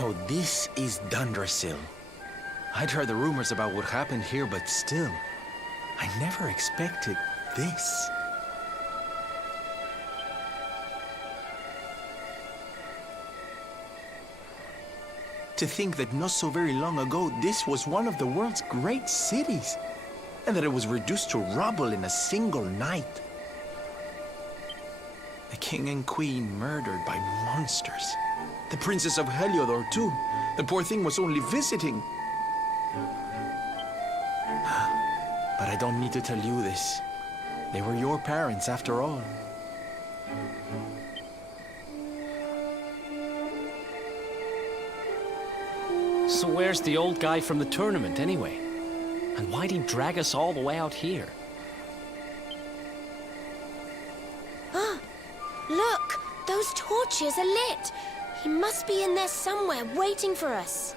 So this is Dundrasil. I'd heard the rumors about what happened here, but still, I never expected this. To think that not so very long ago, this was one of the world's great cities, and that it was reduced to rubble in a single night. The king and queen murdered by monsters. The princess of Heliodor, too. The poor thing was only visiting. But I don't need to tell you this. They were your parents, after all. So where's the old guy from the tournament, anyway? And why'd he drag us all the way out here? Ah! Look! Those torches are lit! He must be in there somewhere, waiting for us.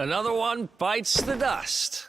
Another one bites the dust.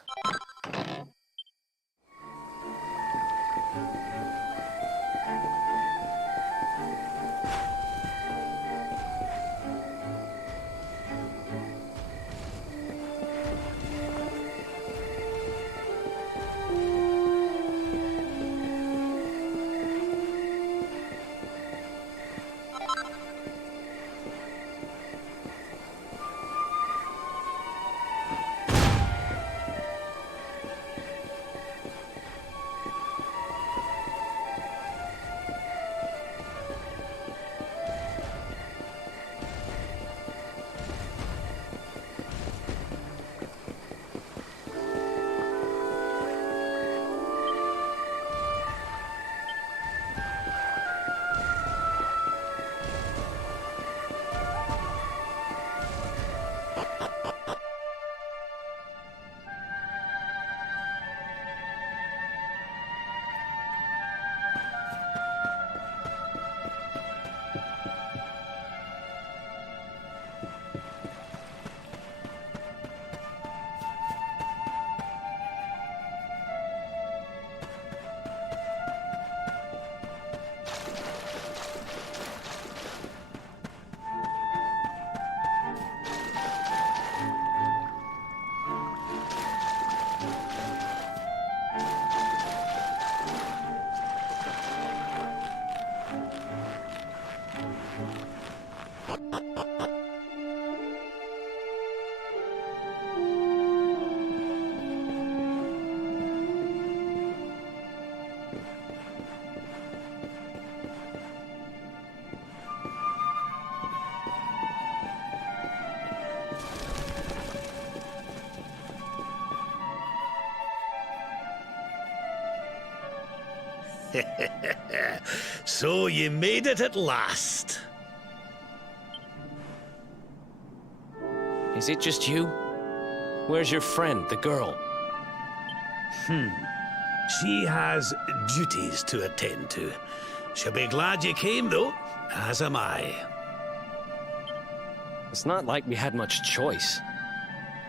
So you made it at last. Is it just you? Where's your friend, the girl? She has duties to attend to. She'll be glad you came, though, as am I. It's not like we had much choice.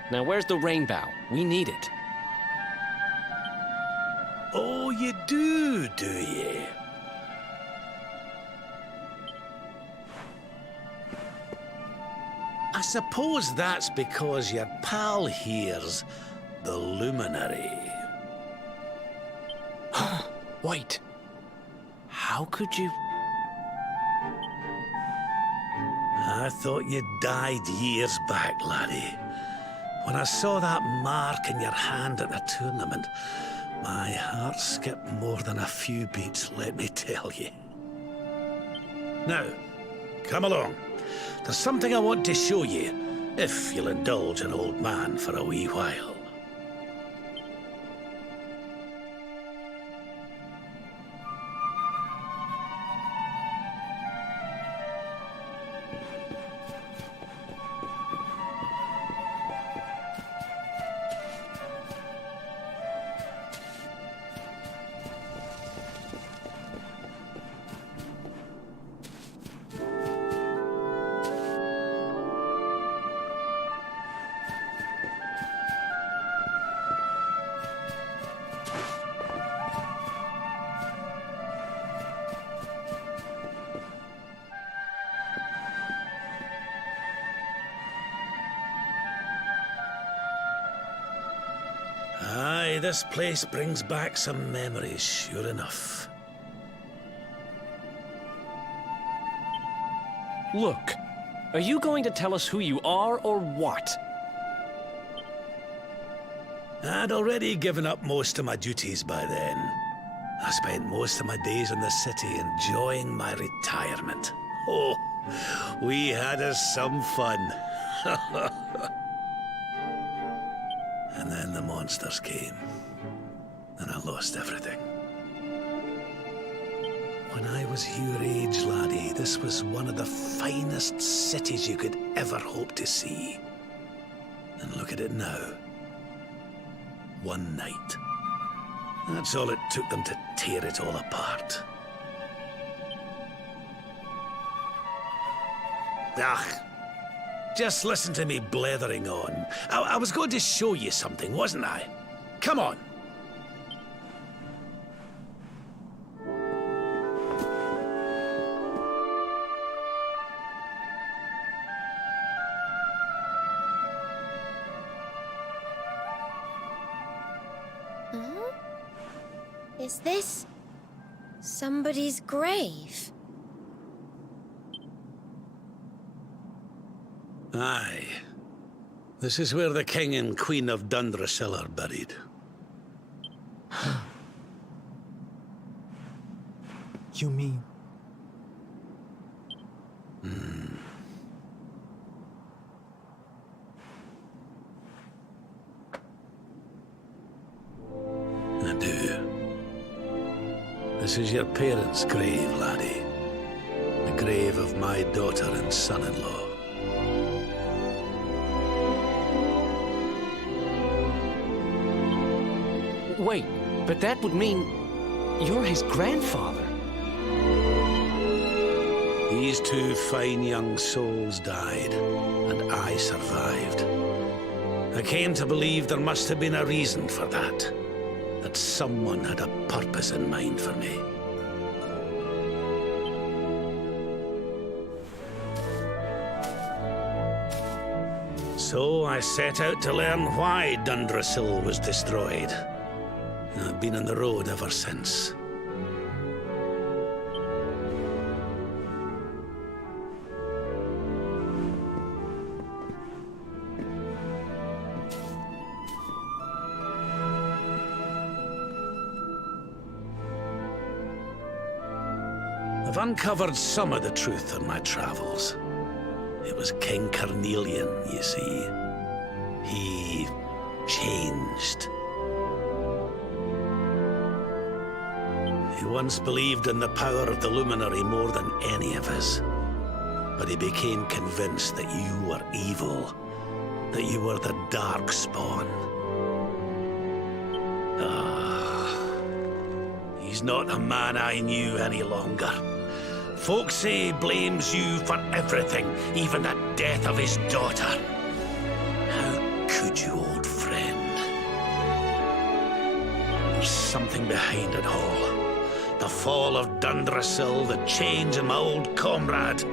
Now, where's the rainbow? We need it. Oh, you do you? I suppose that's because your pal here's the luminary. Wait. How could you... I thought you died years back, laddie. When I saw that mark in your hand at the tournament, my heart skipped more than a few beats, let me tell you. Now, come along. There's something I want to show you, if you'll indulge an old man for a wee while. Aye, this place brings back some memories, sure enough. Look, are you going to tell us who you are or what? I'd already given up most of my duties by then. I spent most of my days in the city enjoying my retirement. Oh, we had us some fun. And then the monsters came, and I lost everything. When I was your age, laddie, this was one of the finest cities you could ever hope to see. And look at it now. One night. That's all it took them to tear it all apart. Just listen to me blethering on. I was going to show you something, wasn't I? Come on. Is this somebody's grave? Aye. This is where the King and Queen of Dundrasil are buried. You mean? I do. This is your parents' grave, laddie. The grave of my daughter and son-in-law. Wait, but that would mean you're his grandfather. These two fine young souls died, and I survived. I came to believe there must have been a reason for that. That someone had a purpose in mind for me. So I set out to learn why Dundrasil was destroyed. I've been on the road ever since. I've uncovered some of the truth on my travels. It was King Carnelian, you see. He changed. He once believed in the power of the luminary more than any of us. But he became convinced that you were evil, that you were the dark spawn. He's not a man I knew any longer. Folks say he blames you for everything, even the death of his daughter. How could you, old friend? There's something behind it all. The fall of Dundrasil, the change in my old comrade.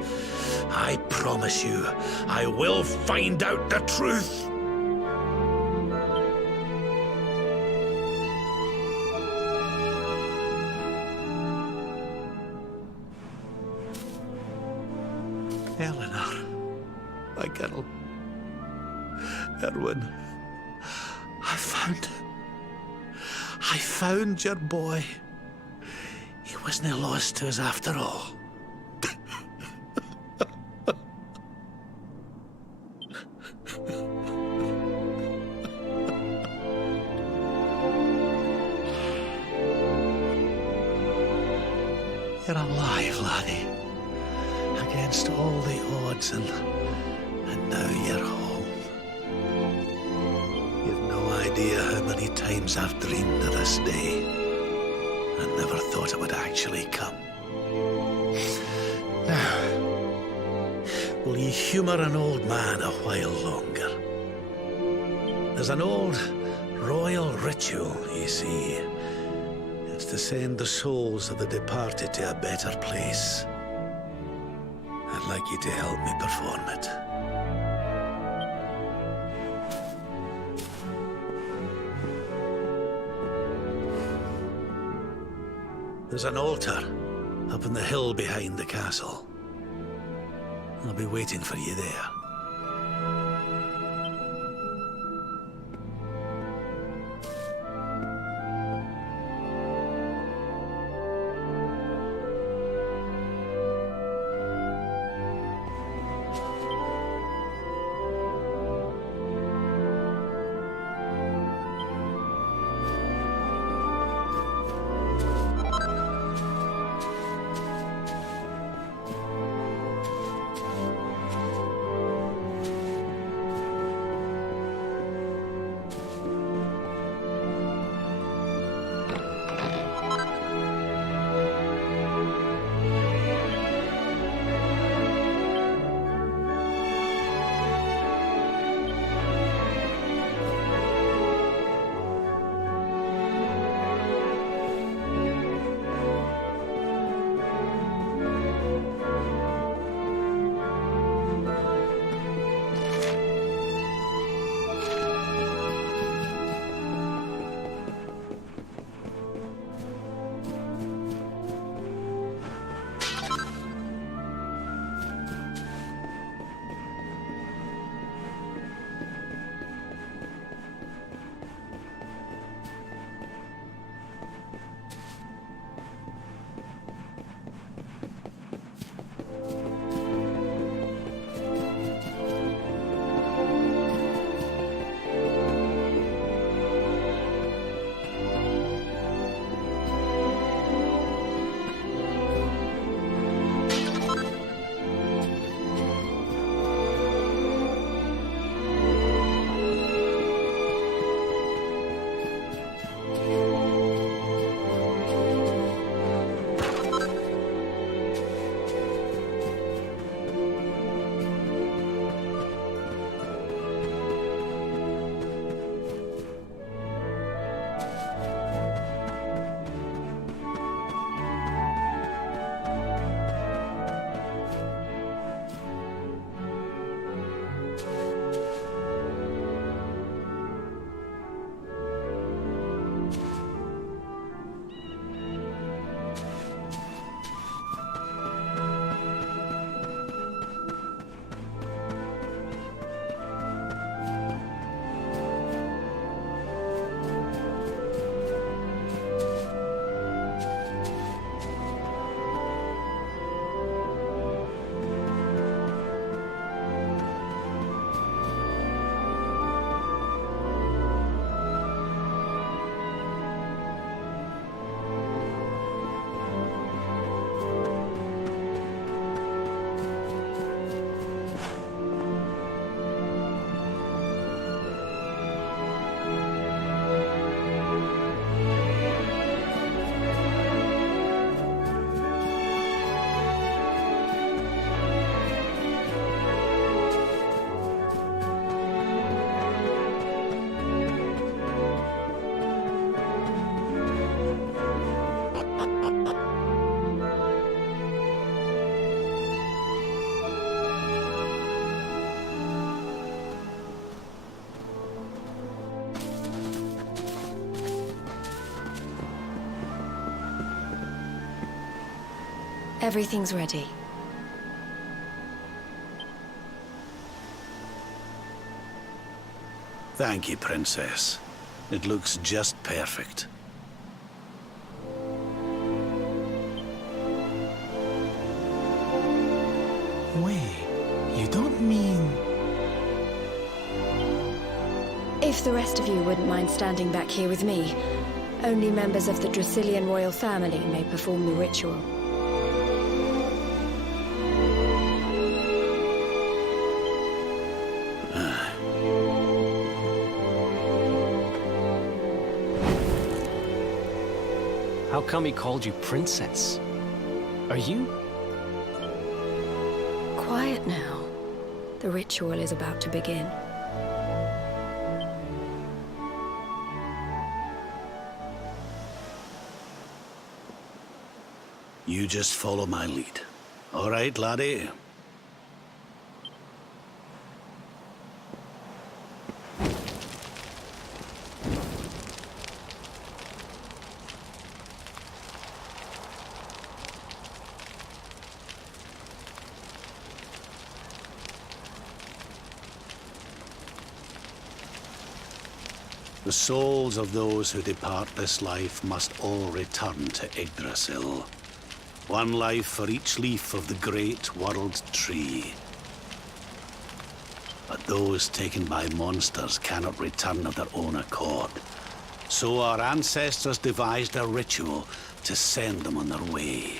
I promise you, I will find out the truth. Eleanor, my girl, Erwin, I found your boy. He wasn't lost to us after all. You're alive, laddie. Against all the odds, and now you're home. You've no idea how many times I've dreamed of this day. I never thought it would actually come. Now, will you humour an old man a while longer? There's an old royal ritual, you see. It's to send the souls of the departed to a better place. I'd like you to help me perform it. There's an altar up on the hill behind the castle. I'll be waiting for you there. Everything's ready. Thank you, Princess. It looks just perfect. Wait, you don't mean... If the rest of you wouldn't mind standing back here with me, only members of the Dracilian royal family may perform the ritual. How come he called you princess? Are you? Quiet now. The ritual is about to begin. You just follow my lead. All right, laddie? The souls of those who depart this life must all return to Yggdrasil. One life for each leaf of the great world tree. But those taken by monsters cannot return of their own accord. So our ancestors devised a ritual to send them on their way.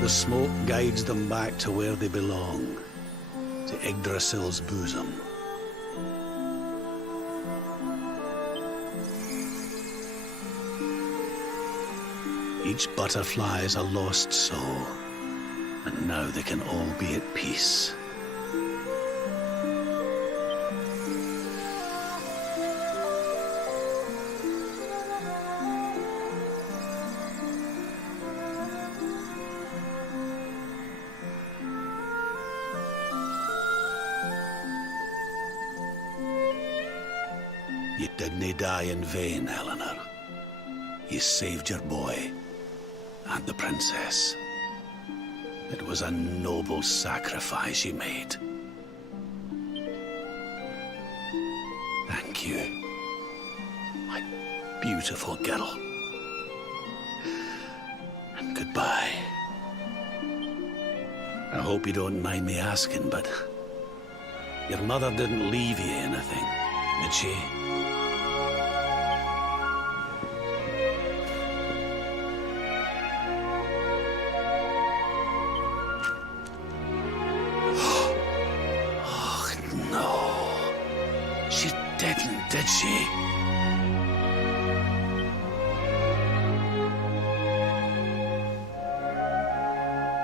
The smoke guides them back to where they belong, to Yggdrasil's bosom. Each butterfly is a lost soul, and now they can all be at peace. You didn't die in vain, Eleanor. You saved your boy and the princess. It was a noble sacrifice you made. Thank you, my beautiful girl. And goodbye. I hope you don't mind me asking, but your mother didn't leave you anything, did she? Did she?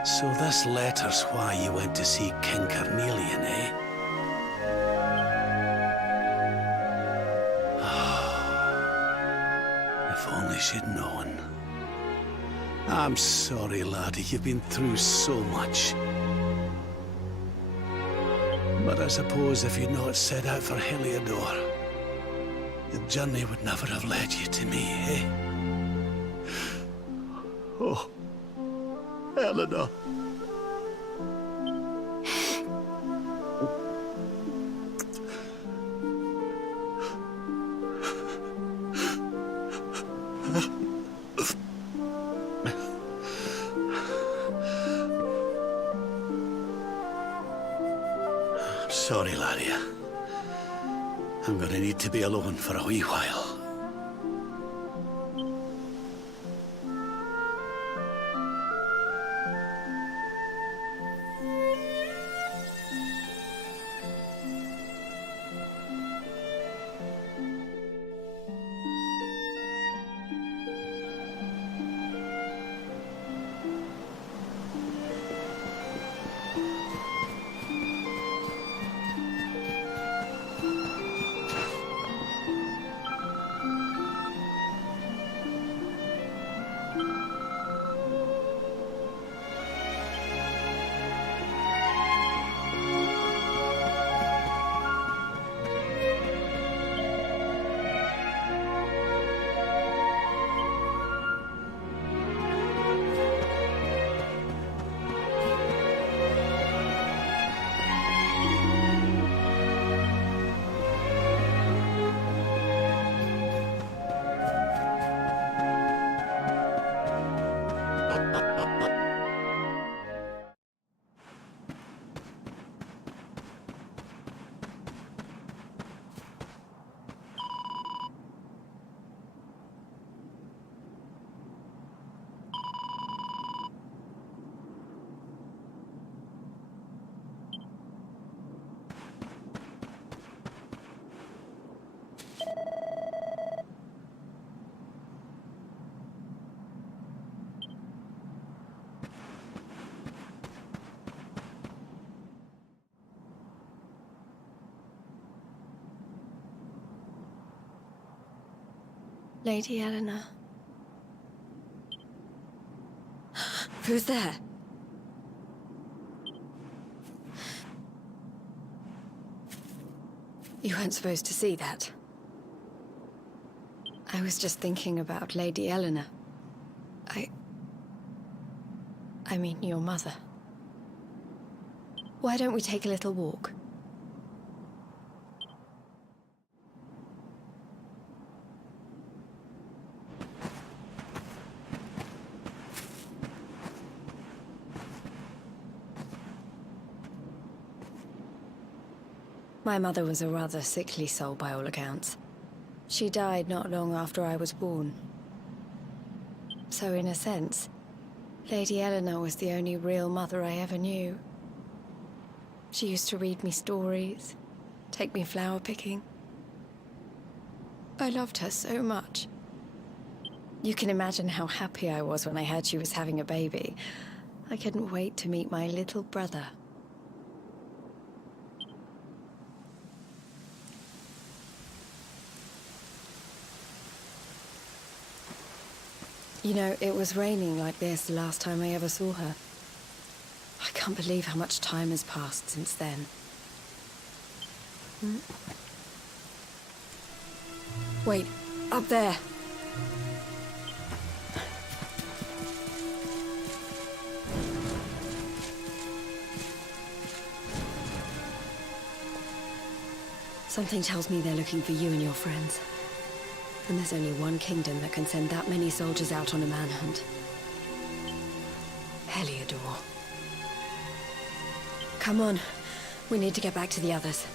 So this letter's why you went to see King Carnelian, eh? If only she'd known. I'm sorry, laddie, you've been through so much. But I suppose if you'd not set out for Heliodor, the journey would never have led you to me, eh? Oh, Eleanor. I'm sorry, laddie. I'm gonna need to be alone for a wee while. Lady Eleanor. Who's there? You weren't supposed to see that. I was just thinking about Lady Eleanor. I mean, your mother. Why don't we take a little walk? My mother was a rather sickly soul by all accounts. She died not long after I was born. So in a sense, Lady Eleanor was the only real mother I ever knew. She used to read me stories, take me flower picking. I loved her so much. You can imagine how happy I was when I heard she was having a baby. I couldn't wait to meet my little brother. You know, it was raining like this the last time I ever saw her. I can't believe how much time has passed since then. Wait, up there. Something tells me they're looking for you and your friends. And there's only one kingdom that can send that many soldiers out on a manhunt. Heliodor. Come on. We need to get back to the others.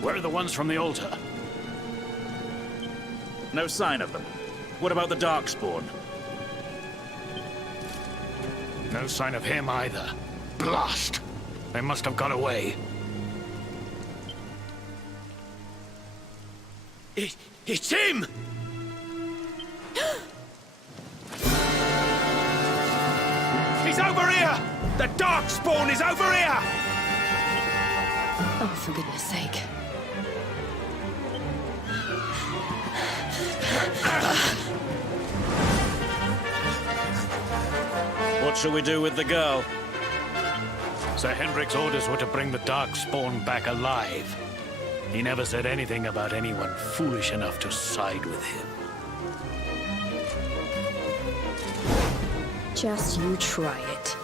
Where are the ones from the altar? No sign of them. What about the Darkspawn? No sign of him either. Blast! They must have got away. It's him! He's over here! The Darkspawn is over here! Oh, for goodness sake. What shall we do with the girl? Sir Hendrik's orders were to bring the Darkspawn back alive. He never said anything about anyone foolish enough to side with him. Just you try it.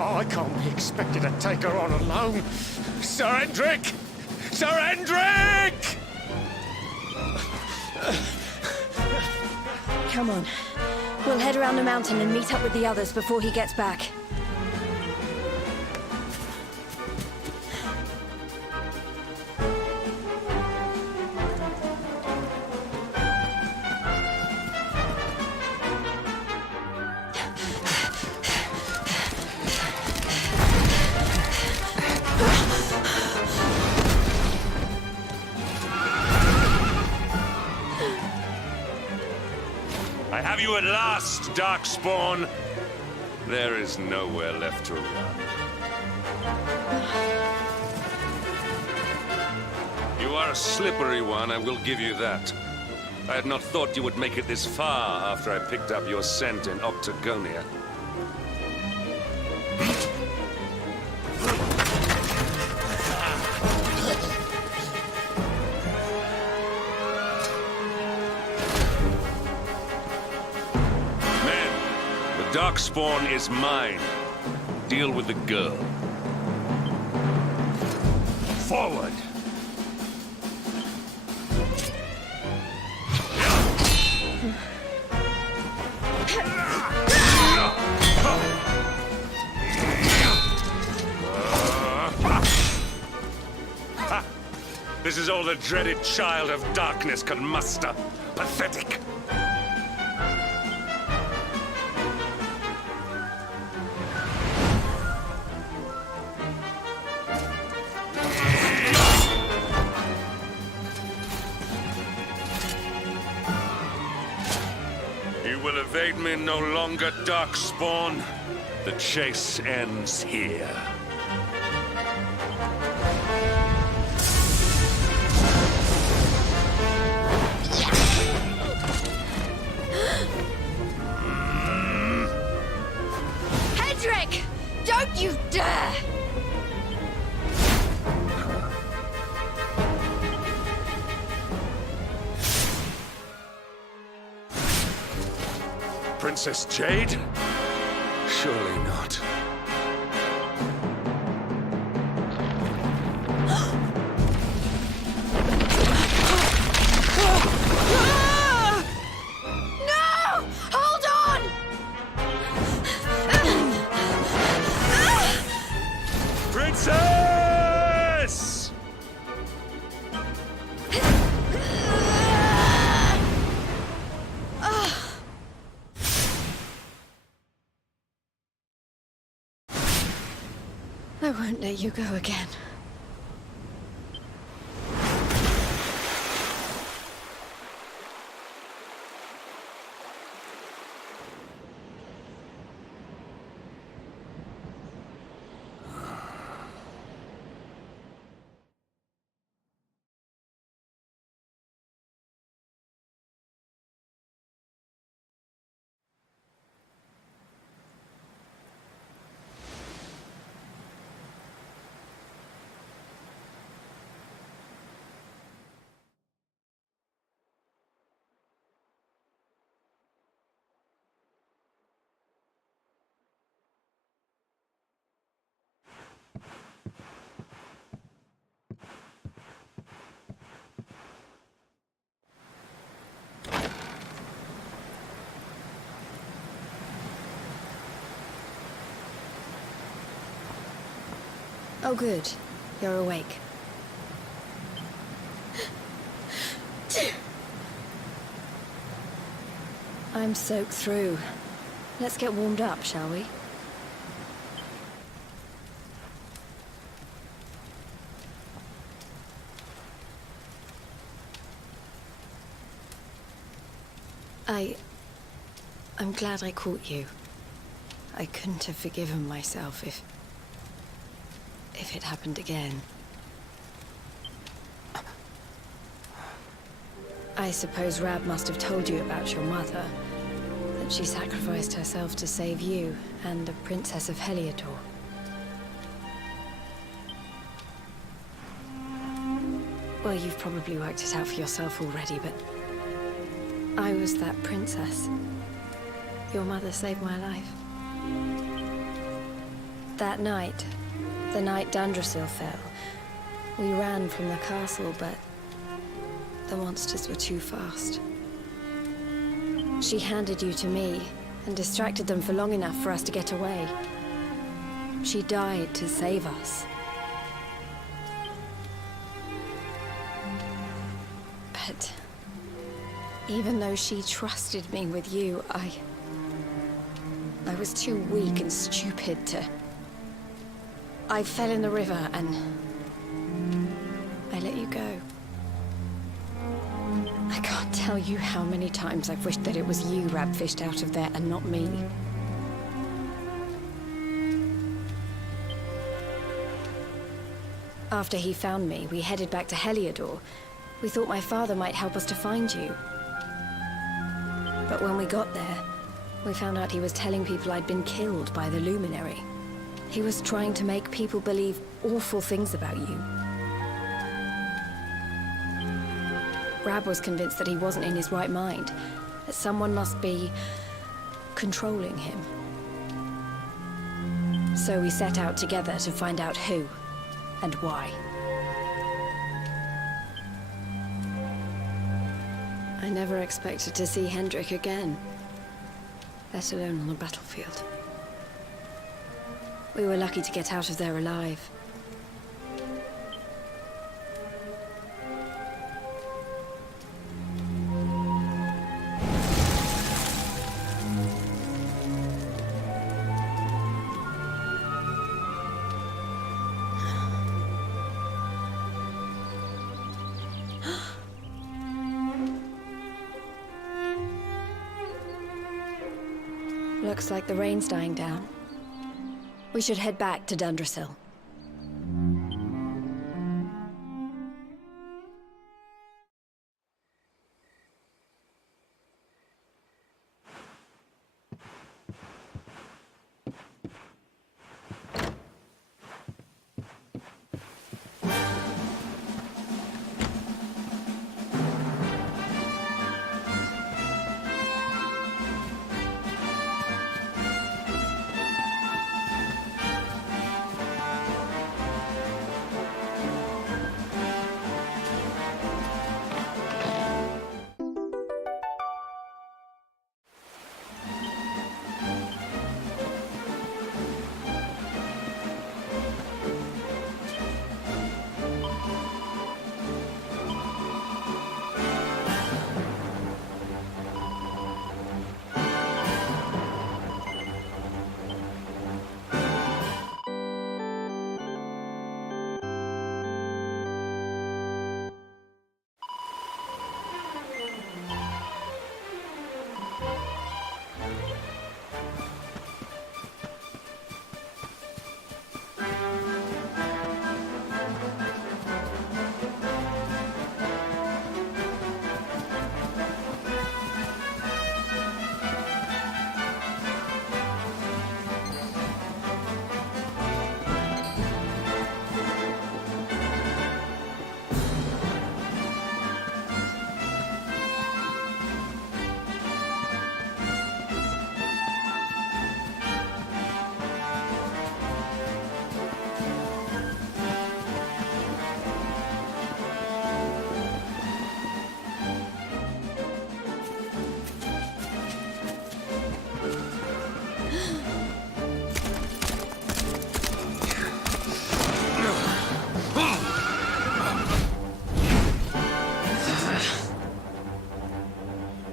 I can't be expected to take her on alone. Sir Hendrik! Sir Hendrik! Come on. We'll head around the mountain and meet up with the others before he gets back. I have you at last, Darkspawn. There is nowhere left to run. You are a slippery one, I will give you that. I had not thought you would make it this far after I picked up your scent in Octagonia. Darkspawn is mine. Deal with the girl. Forward! This is all the dreaded child of darkness can muster. Pathetic. You will evade me no longer, Darkspawn. The chase ends here. Hendrik! Don't you dare! Princess Jade? Surely not. No! Hold on! Princess! I won't let you go again. Oh, good. You're awake. I'm soaked through. Let's get warmed up, shall we? I'm glad I caught you. I couldn't have forgiven myself if it happened again. I suppose Rab must have told you about your mother. That she sacrificed herself to save you and the Princess of Heliodor. Well, you've probably worked it out for yourself already, but I was that princess. Your mother saved my life. That night, the night Dundrasil fell, we ran from the castle, but the monsters were too fast. She handed you to me and distracted them for long enough for us to get away. She died to save us. But even though she trusted me with you, I was too weak and stupid to... I fell in the river and I let you go. I can't tell you how many times I've wished that it was you Rab fished out of there and not me. After he found me, we headed back to Heliodor. We thought my father might help us to find you. But when we got there, we found out he was telling people I'd been killed by the Luminary. He was trying to make people believe awful things about you. Rab was convinced that he wasn't in his right mind, that someone must be controlling him. So we set out together to find out who and why. I never expected to see Hendrik again, let alone on the battlefield. We were lucky to get out of there alive. Looks like the rain's dying down. We should head back to Dundrasil.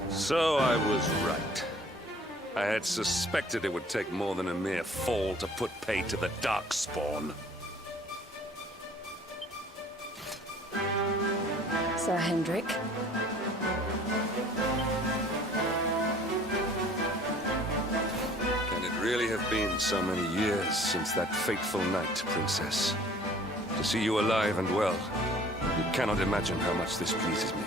So I was right. I had suspected it would take more than a mere fall to put pay to the Darkspawn. Sir Hendrik. Can it really have been so many years since that fateful night, Princess? To see you alive and well, you cannot imagine how much this pleases me.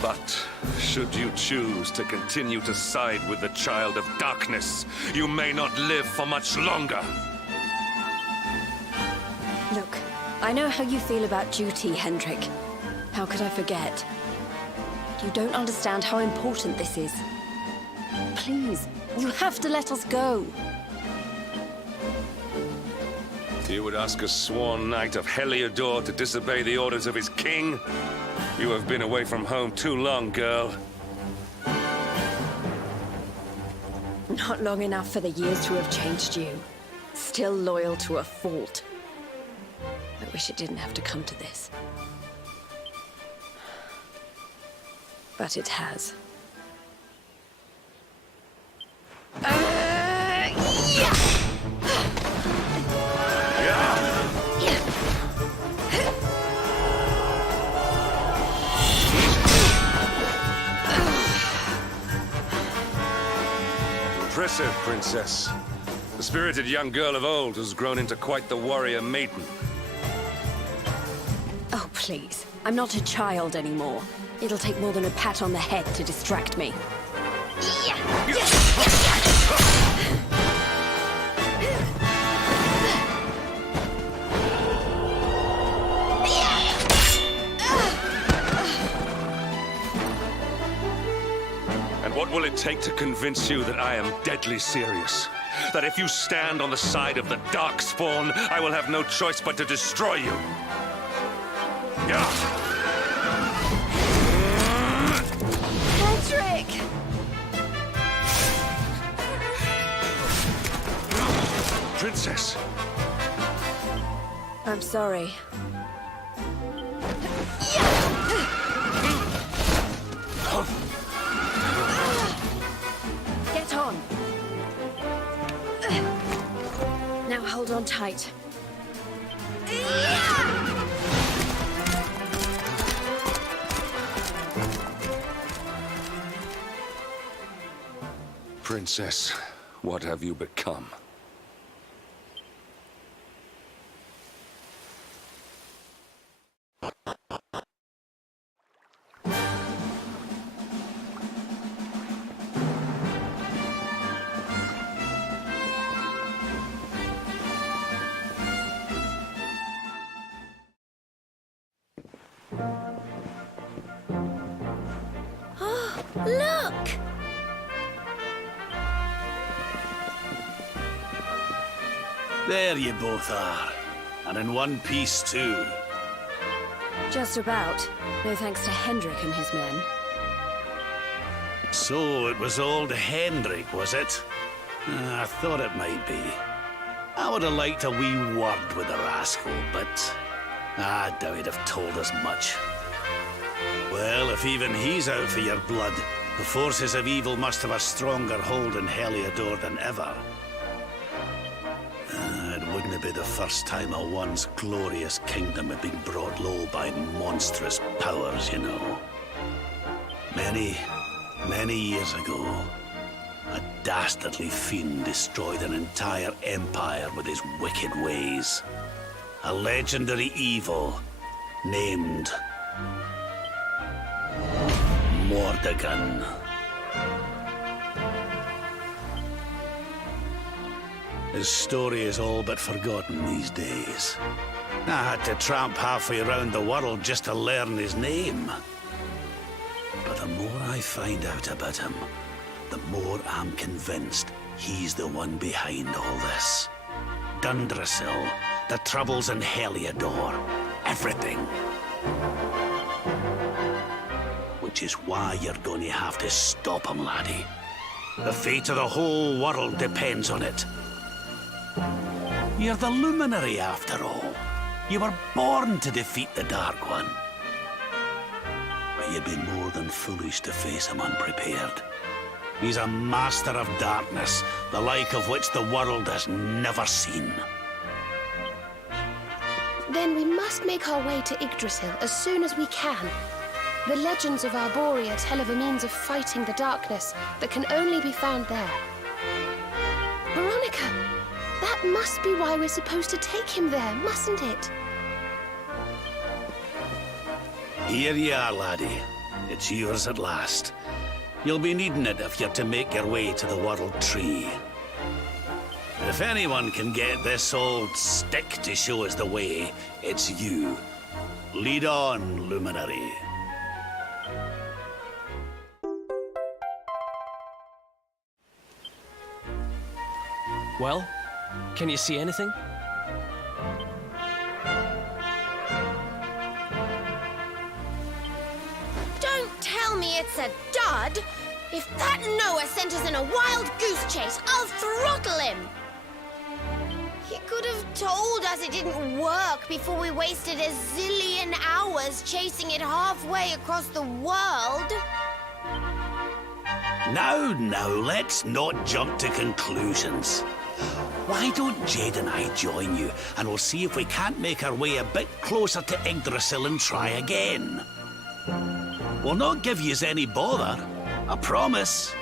But should you choose to continue to side with the Child of Darkness, you may not live for much longer. Look, I know how you feel about duty, Hendrik. How could I forget? You don't understand how important this is. Please, you have to let us go. You would ask a sworn knight of Heliodor to disobey the orders of his king? You have been away from home too long, girl. Not long enough for the years to have changed you. Still loyal to a fault. I wish it didn't have to come to this. But it has. Impressive, Princess. The spirited young girl of old has grown into quite the warrior maiden. Oh, please. I'm not a child anymore. It'll take more than a pat on the head to distract me. And what will it take to convince you that I am deadly serious? That if you stand on the side of the Darkspawn, I will have no choice but to destroy you? Patrick! Princess! I'm sorry. Get on. Now hold on tight. Princess, what have you become? Look! There you both are. And in one piece, too. Just about. No thanks to Hendrik and his men. So it was old Hendrik, was it? I thought it might be. I would have liked a wee word with the rascal, but I doubt he'd have told us much. Well, if even he's out for your blood, the forces of evil must have a stronger hold in Heliodor than ever. It wouldn't be the first time a once glorious kingdom had been brought low by monstrous powers, you know. Many years ago, a dastardly fiend destroyed an entire empire with his wicked ways. A legendary evil named Mordegon. His story is all but forgotten these days. I had to tramp halfway around the world just to learn his name. But the more I find out about him, the more I'm convinced he's the one behind all this. Dundrasil, the troubles in Heliodor, everything. Which is why you're going to have to stop him, laddie. The fate of the whole world depends on it. You're the luminary, after all. You were born to defeat the Dark One. But you'd be more than foolish to face him unprepared. He's a master of darkness, the like of which the world has never seen. Then we must make our way to Yggdrasil as soon as we can. The legends of Arborea tell of a means of fighting the darkness that can only be found there. Veronica, that must be why we're supposed to take him there, mustn't it? Here you are, laddie. It's yours at last. You'll be needing it if you're to make your way to the World Tree. If anyone can get this old stick to show us the way, it's you. Lead on, Luminary. Well, can you see anything? Don't tell me it's a dud! If that Noah sent us in a wild goose chase, I'll throttle him! He could have told us it didn't work before we wasted a zillion hours chasing it halfway across the world. Now, let's not jump to conclusions. Why don't Jade and I join you, and we'll see if we can't make our way a bit closer to Yggdrasil and try again. We'll not give yous any bother, I promise.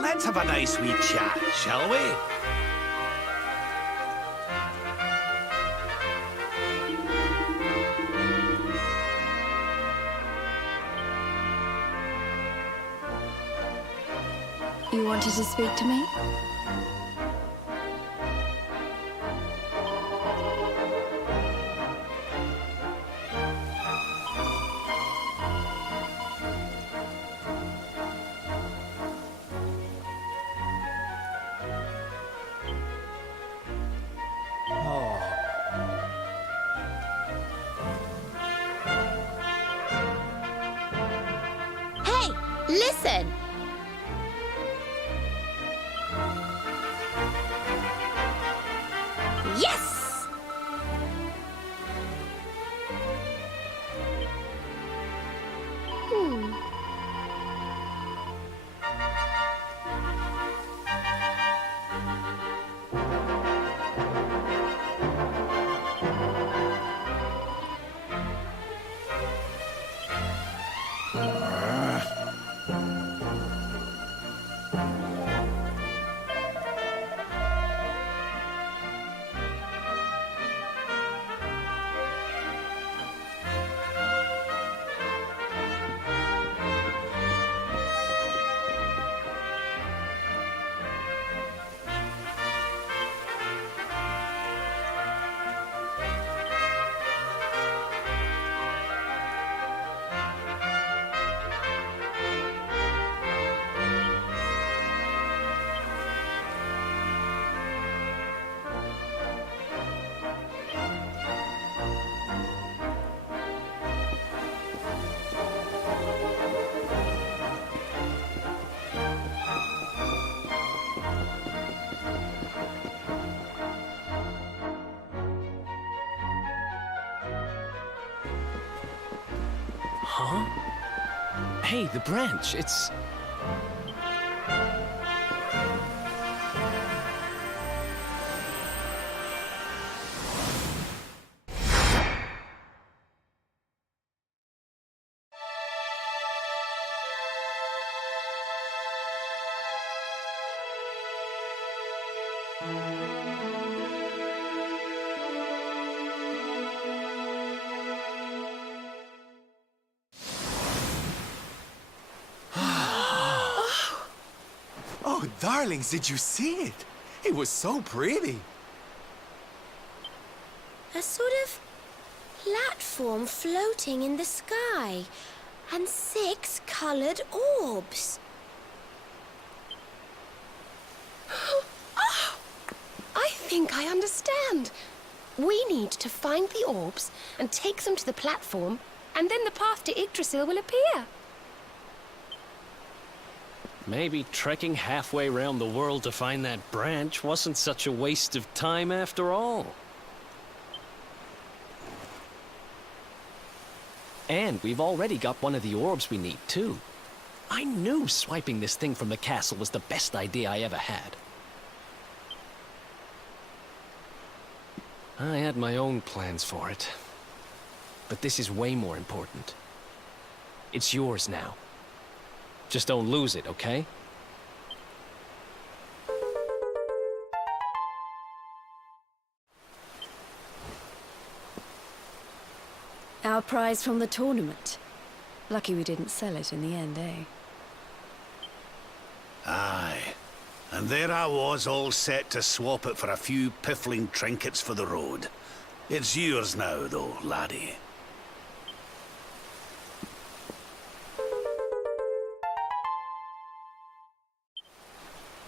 Let's have a nice wee chat, shall we? You wanted to speak to me? Hey, listen! Hey, the branch, it's... Oh, darlings, did you see it? It was so pretty. A sort of platform floating in the sky, and 6 colored orbs. I think I understand. We need to find the orbs and take them to the platform, and then the path to Yggdrasil will appear. Maybe trekking halfway around the world to find that branch wasn't such a waste of time after all. And we've already got one of the orbs we need, too. I knew swiping this thing from the castle was the best idea I ever had. I had my own plans for it. But this is way more important. It's yours now. Just don't lose it, okay? Our prize from the tournament. Lucky we didn't sell it in the end, eh? Aye. And there I was, all set to swap it for a few piffling trinkets for the road. It's yours now, though, laddie.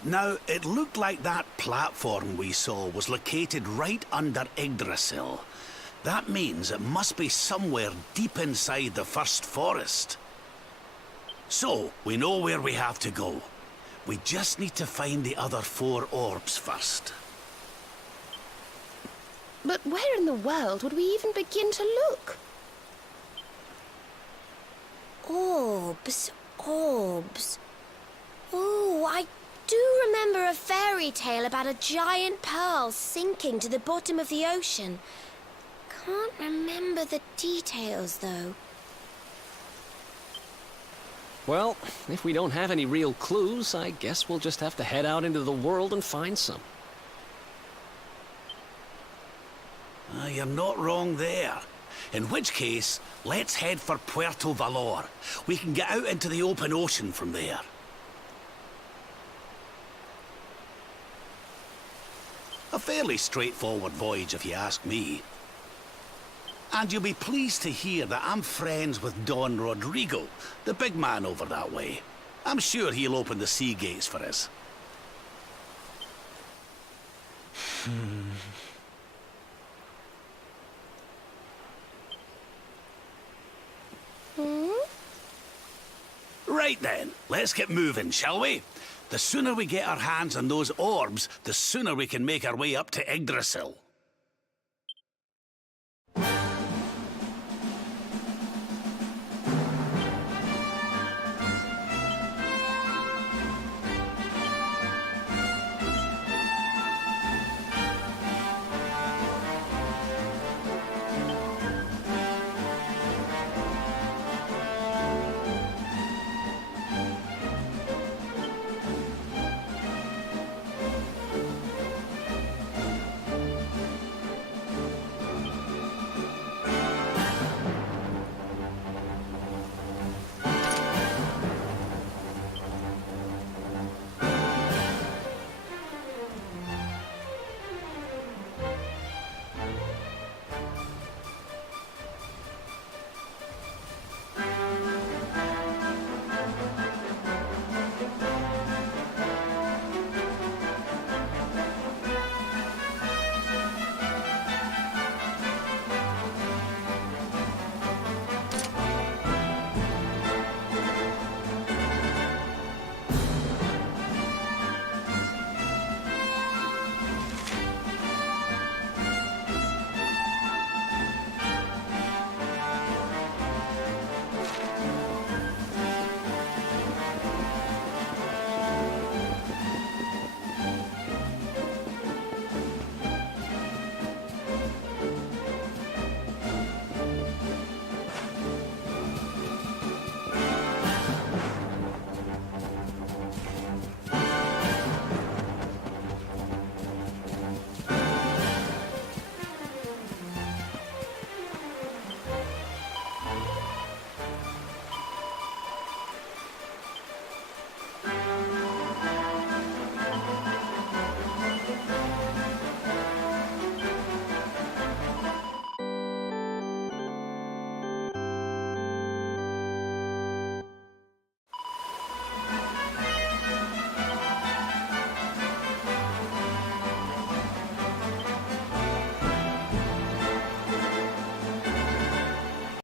Now, it looked like that platform we saw was located right under Yggdrasil. That means it must be somewhere deep inside the first forest. So, we know where we have to go. We just need to find the other 4 orbs first. But where in the world would we even begin to look? Orbs, orbs. Oh, I do remember a fairy tale about a giant pearl sinking to the bottom of the ocean. Can't remember the details, though. Well, if we don't have any real clues, I guess we'll just have to head out into the world and find some. You're not wrong there. In which case, let's head for Puerto Valor. We can get out into the open ocean from there. A fairly straightforward voyage, if you ask me. And you'll be pleased to hear that I'm friends with Don Rodrigo, the big man over that way. I'm sure he'll open the sea gates for us. Right then, let's get moving, shall we? The sooner we get our hands on those orbs, the sooner we can make our way up to Yggdrasil.